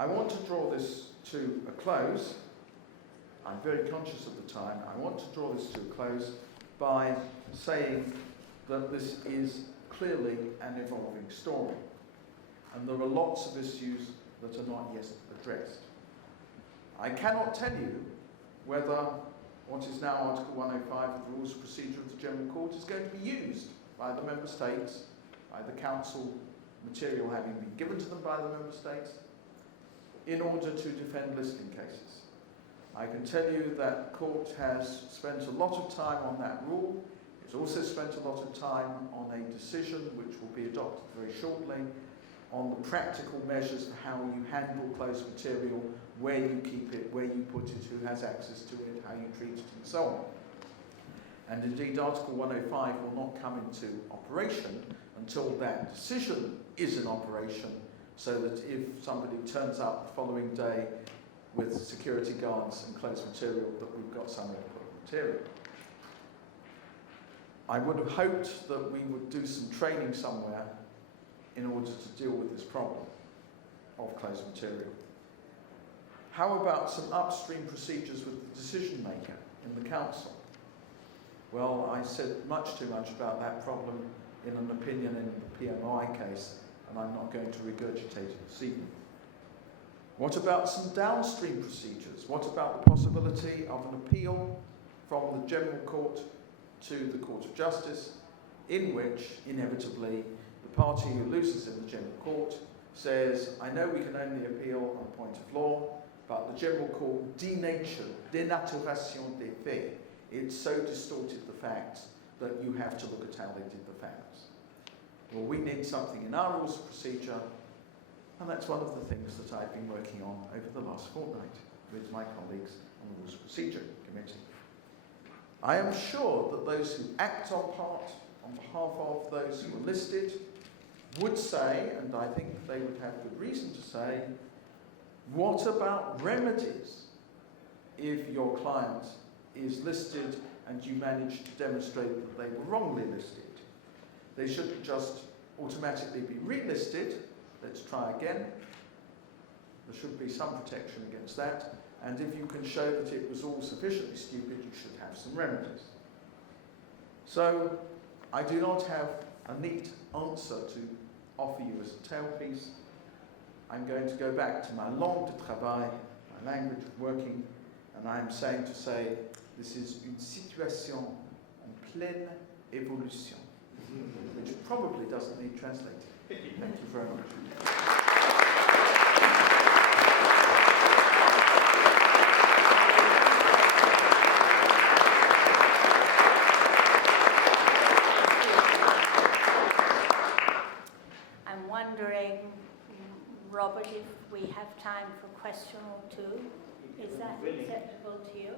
I want to draw this to a close. I'm very conscious of the time. I want to draw this to a close by saying that this is clearly an evolving story. And there are lots of issues that are not yet addressed. I cannot tell you whether what is now Article 105 of the Rules of Procedure of the General Court is going to be used by the Member States, by the Council, material having been given to them by the Member States, in order to defend listing cases. I can tell you that the Court has spent a lot of time on that rule. It's also spent a lot of time on a decision which will be adopted very shortly on the practical measures for how you handle closed material, where you keep it, where you put it, who has access to it, how you treat it, and so on. And indeed, Article 105 will not come into operation until that decision is in operation, so that if somebody turns up the following day with security guards and closed material, that we've got somewhere to put material. I would have hoped that we would do some training somewhere in order to deal with this problem of closed material. How about some upstream procedures with the decision maker in the Council? Well, I said much too much about that problem in an opinion in the PMI case, and I'm not going to regurgitate it this evening. What about some downstream procedures? What about the possibility of an appeal from the General Court to the Court of Justice, in which, inevitably, the party who loses in the General Court says, I know we can only appeal on a point of law, but the General Court denatured, dénaturation des faits. It so distorted the facts that you have to look at how they did the facts. Well, we need something in our rules of procedure, and that's one of the things that I've been working on over the last fortnight with my colleagues on the Rules of Procedure Committee. I am sure that those who act on behalf of those who are listed would say, and I think they would have good reason to say, what about remedies if your client is listed and you manage to demonstrate that they were wrongly listed? They shouldn't just automatically be relisted. Let's try again. There should be some protection against that. And if you can show that it was all sufficiently stupid, you should have some remedies. So I do not have a neat answer to offer you as a tailpiece. I'm going to go back to my langue de travail, my language of working, and I'm saying to say, this is une situation en pleine évolution, which probably doesn't need translating. Thank you very much. I'm wondering, Robert, if we have time for a question or two. Is that acceptable to you?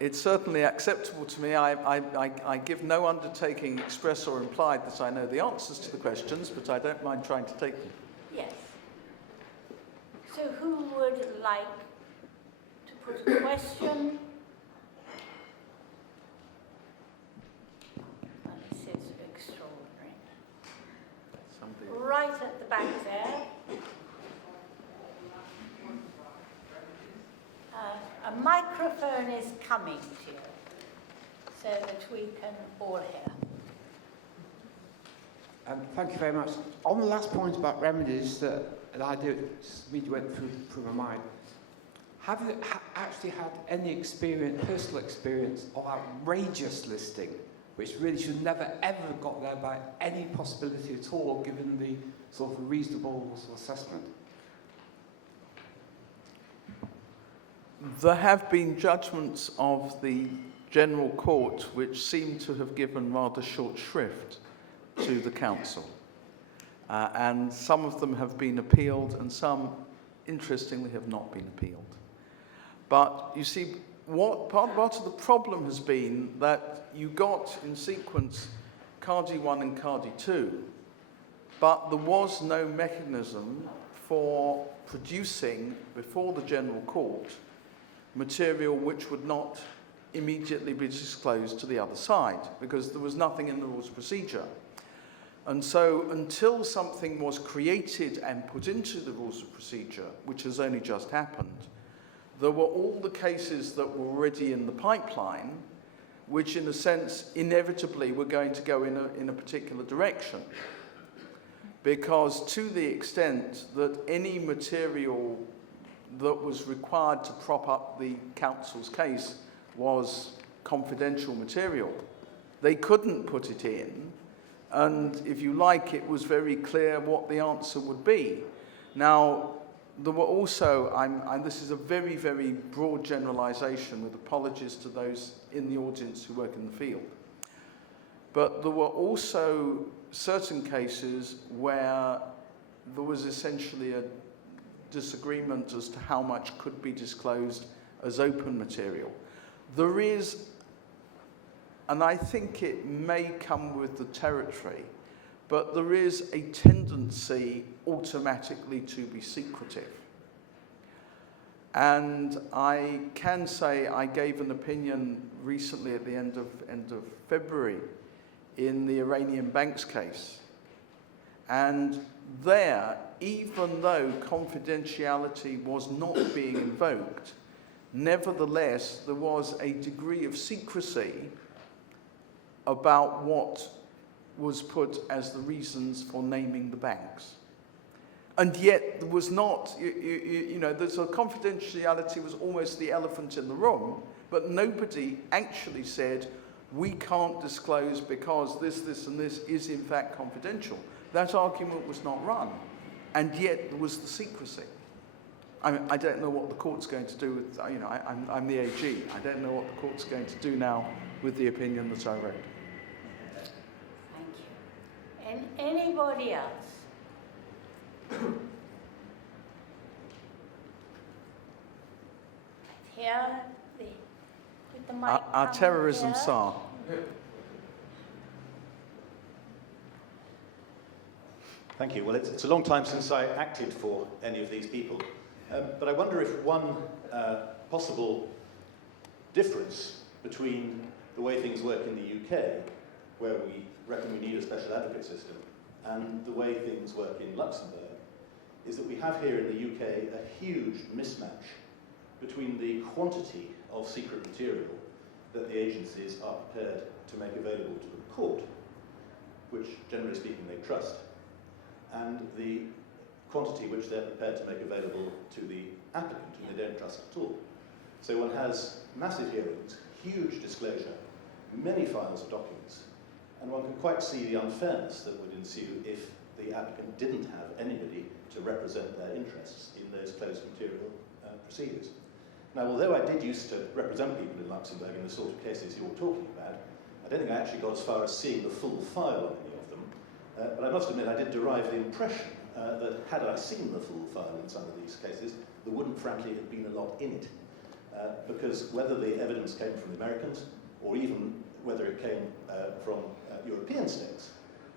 It's certainly acceptable to me. I give no undertaking, express or implied, that I know the answers to the questions, but I don't mind trying to take them. Yes. So who would like to put a question? Well, this is extraordinary. Somebody. Right at the back there. A microphone is coming to you so that we can all hear. Thank you very much. On the last point about remedies that I went through my mind, have you actually had any personal experience of outrageous listing, which really should never ever have got there by any possibility at all, given the sort of reasonable sort of assessment? There have been judgments of the General Court which seem to have given rather short shrift to the Council. And some of them have been appealed and some, interestingly, have not been appealed. But you see, part of the problem has been that you got in sequence Cardi 1 and Cardi 2, but there was no mechanism for producing before the General Court material which would not immediately be disclosed to the other side, because there was nothing in the rules of procedure. And so until something was created and put into the rules of procedure, which has only just happened, there were all the cases that were already in the pipeline, which in a sense inevitably were going to go in a particular direction. Because to the extent that any material that was required to prop up the council's case was confidential material, they couldn't put it in, and if you like, it was very clear what the answer would be. Now, there were also, this is a very, very broad generalization with apologies to those in the audience who work in the field, but there were also certain cases where there was essentially a disagreement as to how much could be disclosed as open material. There is, and I think it may come with the territory, but there is a tendency automatically to be secretive. And I can say I gave an opinion recently at the end of February in the Iranian banks case. And there, even though confidentiality was not being invoked, nevertheless, there was a degree of secrecy about what was put as the reasons for naming the banks. And yet there was not, you know, the sort of confidentiality was almost the elephant in the room, but nobody actually said, we can't disclose because this, and this is in fact confidential. That argument was not run, and yet there was the secrecy. I don't know what the court's going to do with, you know, I'm the AG. I don't know what the court's going to do now with the opinion that I wrote. Thank you. And anybody else? Here, with the mic. Our terrorism here. SAR. Thank you. Well, it's a long time since I acted for any of these people, but I wonder if one possible difference between the way things work in the UK, where we reckon we need a special advocate system, and the way things work in Luxembourg, is that we have here in the UK a huge mismatch between the quantity of secret material that the agencies are prepared to make available to the court, which generally speaking they trust, and the quantity which they're prepared to make available to the applicant, whom they don't trust at all. So one has massive hearings, huge disclosure, many files of documents, and one can quite see the unfairness that would ensue if the applicant didn't have anybody to represent their interests in those closed material procedures. Now, although I did used to represent people in Luxembourg in the sort of cases you're talking about, I don't think I actually got as far as seeing the full file on any of them. But I must admit I did derive the impression that had I seen the full file in some of these cases, there wouldn't frankly have been a lot in it. Because whether the evidence came from the Americans, or even whether it came from European states,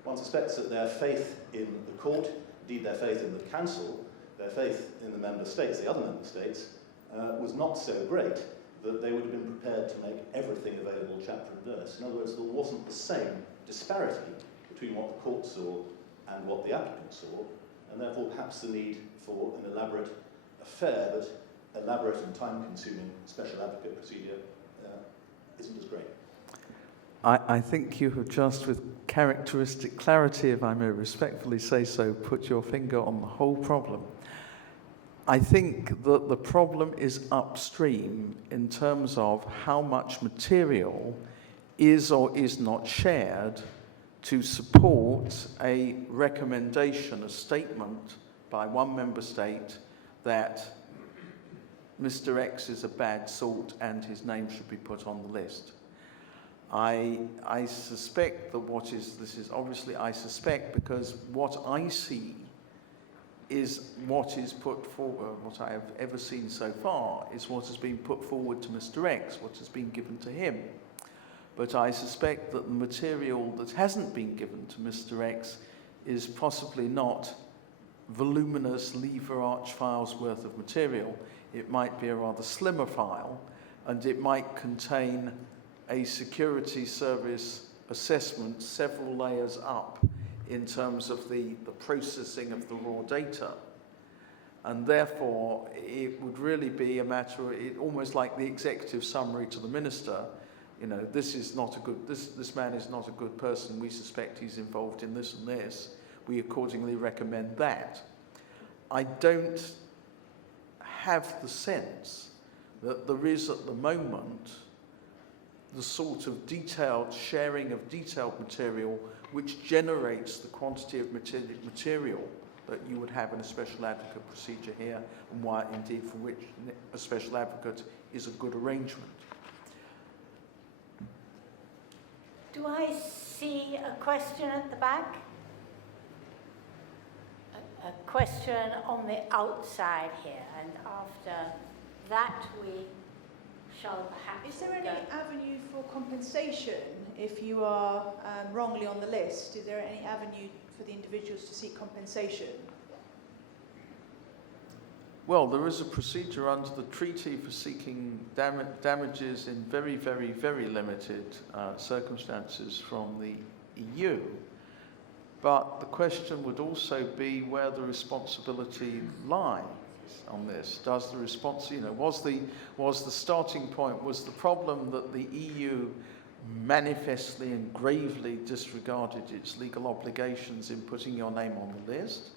one suspects that their faith in the court, indeed their faith in the council, their faith in the member states, the other member states, was not so great that they would have been prepared to make everything available chapter and verse. In other words, there wasn't the same disparity between what the court saw and what the applicant saw, and therefore perhaps the need for an elaborate affair, but elaborate and time-consuming special advocate procedure isn't as great. I think you have just, with characteristic clarity, if I may respectfully say so, put your finger on the whole problem. I think that the problem is upstream in terms of how much material is or is not shared to support a recommendation, a statement by one member state that Mr. X is a bad sort and his name should be put on the list. I suspect that this is obviously I suspect because what I see is what is put forward, what I have ever seen so far, is what has been put forward to Mr. X, what has been given to him. But I suspect that the material that hasn't been given to Mr. X is possibly not voluminous lever arch files worth of material. It might be a rather slimmer file, and it might contain a security service assessment several layers up in terms of the processing of the raw data. And therefore, it would really be a matter of, almost like the executive summary to the minister, you know, this man is not a good person, we suspect he's involved in this and this, we accordingly recommend that. I don't have the sense that there is at the moment the sort of detailed sharing of detailed material which generates the quantity of material that you would have in a special advocate procedure here, and why indeed for which a special advocate is a good arrangement. Do I see a question at the back? A question on the outside here, and after that we shall perhaps... Is there any avenue for compensation if you are wrongly on the list? Is there any avenue for the individuals to seek compensation? Well, there is a procedure under the treaty for seeking damages in very, very, very limited circumstances from the EU. But the question would also be where the responsibility lies on this. Does the response, you know, was the starting point, was the problem that the EU manifestly and gravely disregarded its legal obligations in putting your name on the list?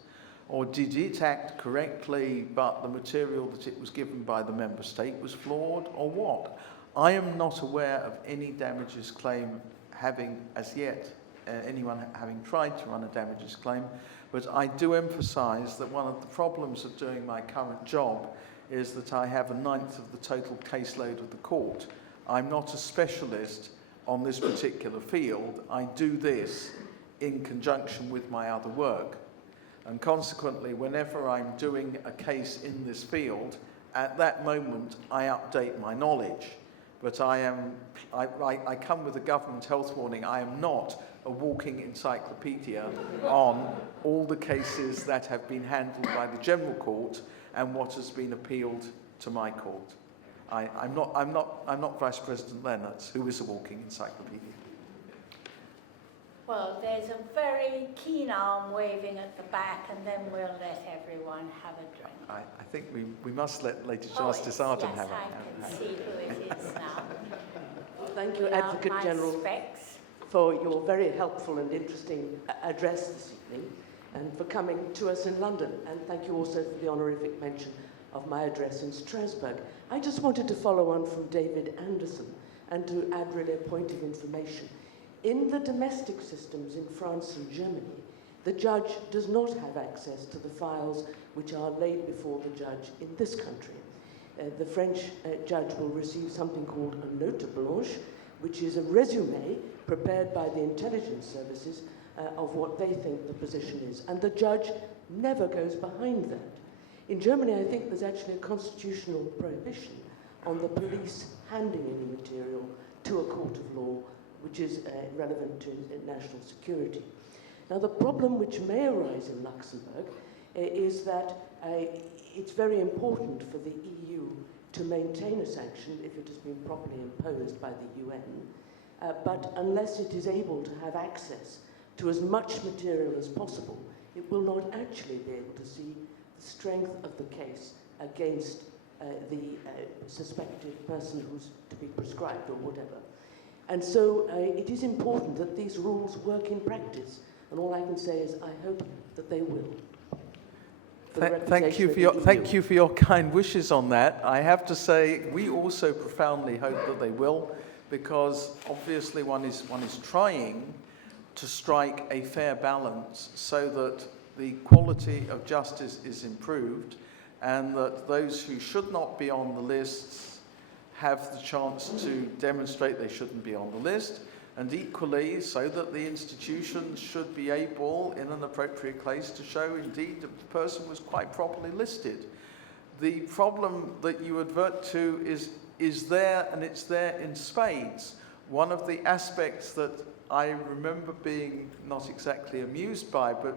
Or did it act correctly, but the material that it was given by the member state was flawed, or what? I am not aware of any damages claim having, as yet, anyone having tried to run a damages claim, but I do emphasise that one of the problems of doing my current job is that I have 1/9 of the total caseload of the court. I'm not a specialist on this particular field. I do this in conjunction with my other work. And consequently, whenever I'm doing a case in this field, at that moment, I update my knowledge. But I come with a government health warning. I am not a walking encyclopedia on all the cases that have been handled by the General Court and what has been appealed to my court. I'm not Vice President Leonards, who is a walking encyclopedia. Well, there's a very keen arm waving at the back, and then we'll let everyone have a drink. I think we must let Lady Justice Arden have Yes, I can see who it is now. Thank you, Without Advocate my General, specs. for your very helpful and interesting address this evening, and for coming to us in London. And thank you also for the honorific mention of my address in Strasbourg. I just wanted to follow on from David Anderson and to add really a point of information. In the domestic systems in France and Germany, the judge does not have access to the files which are laid before the judge in this country. The French judge will receive something called a note blanche, which is a resume prepared by the intelligence services of what they think the position is. And the judge never goes behind that. In Germany, I think there's actually a constitutional prohibition on the police handing any material to a court of law which is relevant to national security. Now, the problem which may arise in Luxembourg is that it's very important for the EU to maintain a sanction if it has been properly imposed by the UN, but unless it is able to have access to as much material as possible, it will not actually be able to see the strength of the case against the suspected person who's to be prescribed or whatever. And so it is important that these rules work in practice, and all I can say is I hope that they will. Thank you for your kind wishes on that. I have to say we also profoundly hope that they will, because obviously one is trying to strike a fair balance so that the quality of justice is improved, and that those who should not be on the lists have the chance to demonstrate they shouldn't be on the list, and equally so that the institutions should be able, in an appropriate case, to show indeed that the person was quite properly listed. The problem that you advert to is there, and it's there in spades. One of the aspects that I remember being not exactly amused by, but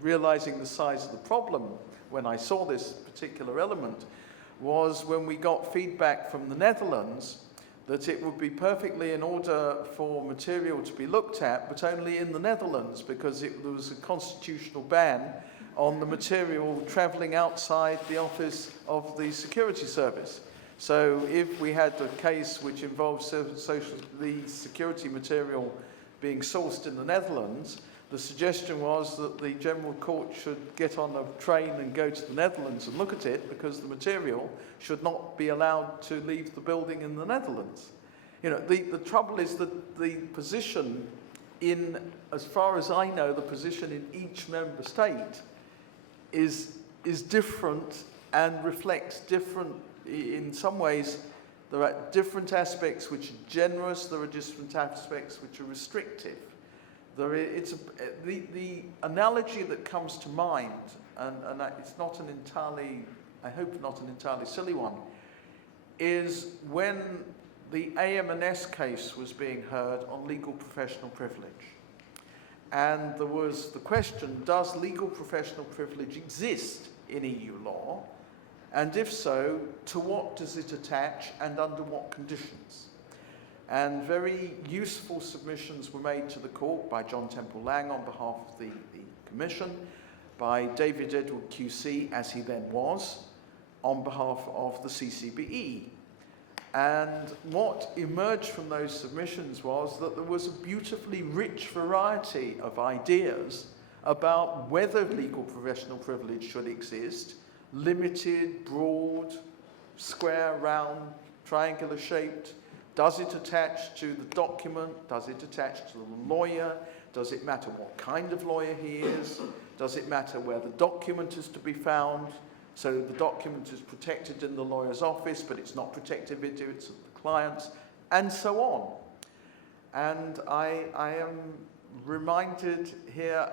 realizing the size of the problem when I saw this particular element, was when we got feedback from the Netherlands that it would be perfectly in order for material to be looked at, but only in the Netherlands, because there was a constitutional ban on the material travelling outside the office of the security service. So if we had a case which involved the security material being sourced in the Netherlands, the suggestion was that the General Court should get on a train and go to the Netherlands and look at it, because the material should not be allowed to leave the building in the Netherlands. You know, the trouble is that the position in, as far as I know, the position in each member state is different and reflects different, in some ways, there are different aspects which are generous, there are different aspects which are restrictive. The analogy that comes to mind, and it's not an entirely, I hope not an entirely silly one, is when the AM&S case was being heard on legal professional privilege. And there was the question, does legal professional privilege exist in EU law? And if so, to what does it attach and under what conditions? And very useful submissions were made to the court by John Temple Lang on behalf of the Commission, by David Edward QC, as he then was, on behalf of the CCBE. And what emerged from those submissions was that there was a beautifully rich variety of ideas about whether legal professional privilege should exist: limited, broad, square, round, triangular shaped. Does it attach to the document? Does it attach to the lawyer? Does it matter what kind of lawyer he is? Does it matter where the document is to be found? So the document is protected in the lawyer's office, but it's not protected if it's the client's, and so on. And I am reminded here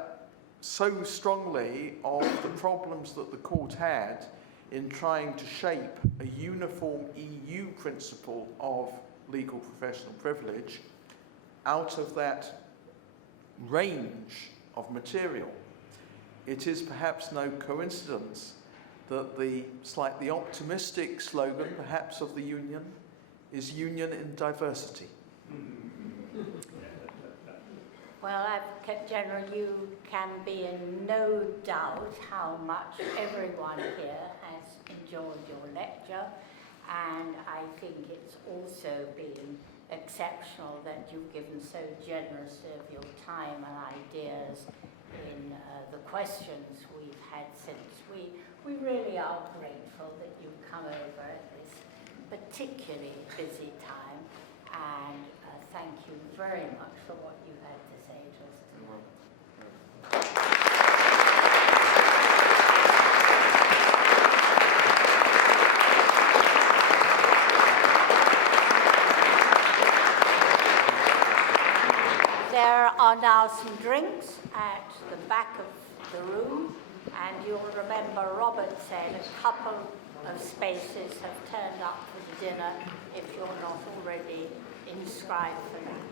so strongly of the problems that the court had in trying to shape a uniform EU principle of legal professional privilege out of that range of material. It is perhaps no coincidence that the slightly optimistic slogan, perhaps, of the Union is union in diversity. Well, Advocate General, you can be in no doubt how much everyone here has enjoyed your lecture, and I think it's also been exceptional that you've given so generously of your time and ideas in the questions we've had since. We really are grateful that you've come over at this particularly busy time, and thank you very much for what you had to say to us tonight. There are now some drinks at the back of the room, and you'll remember Robert said a couple of spaces have turned up for the dinner if you're not already inscribed for that.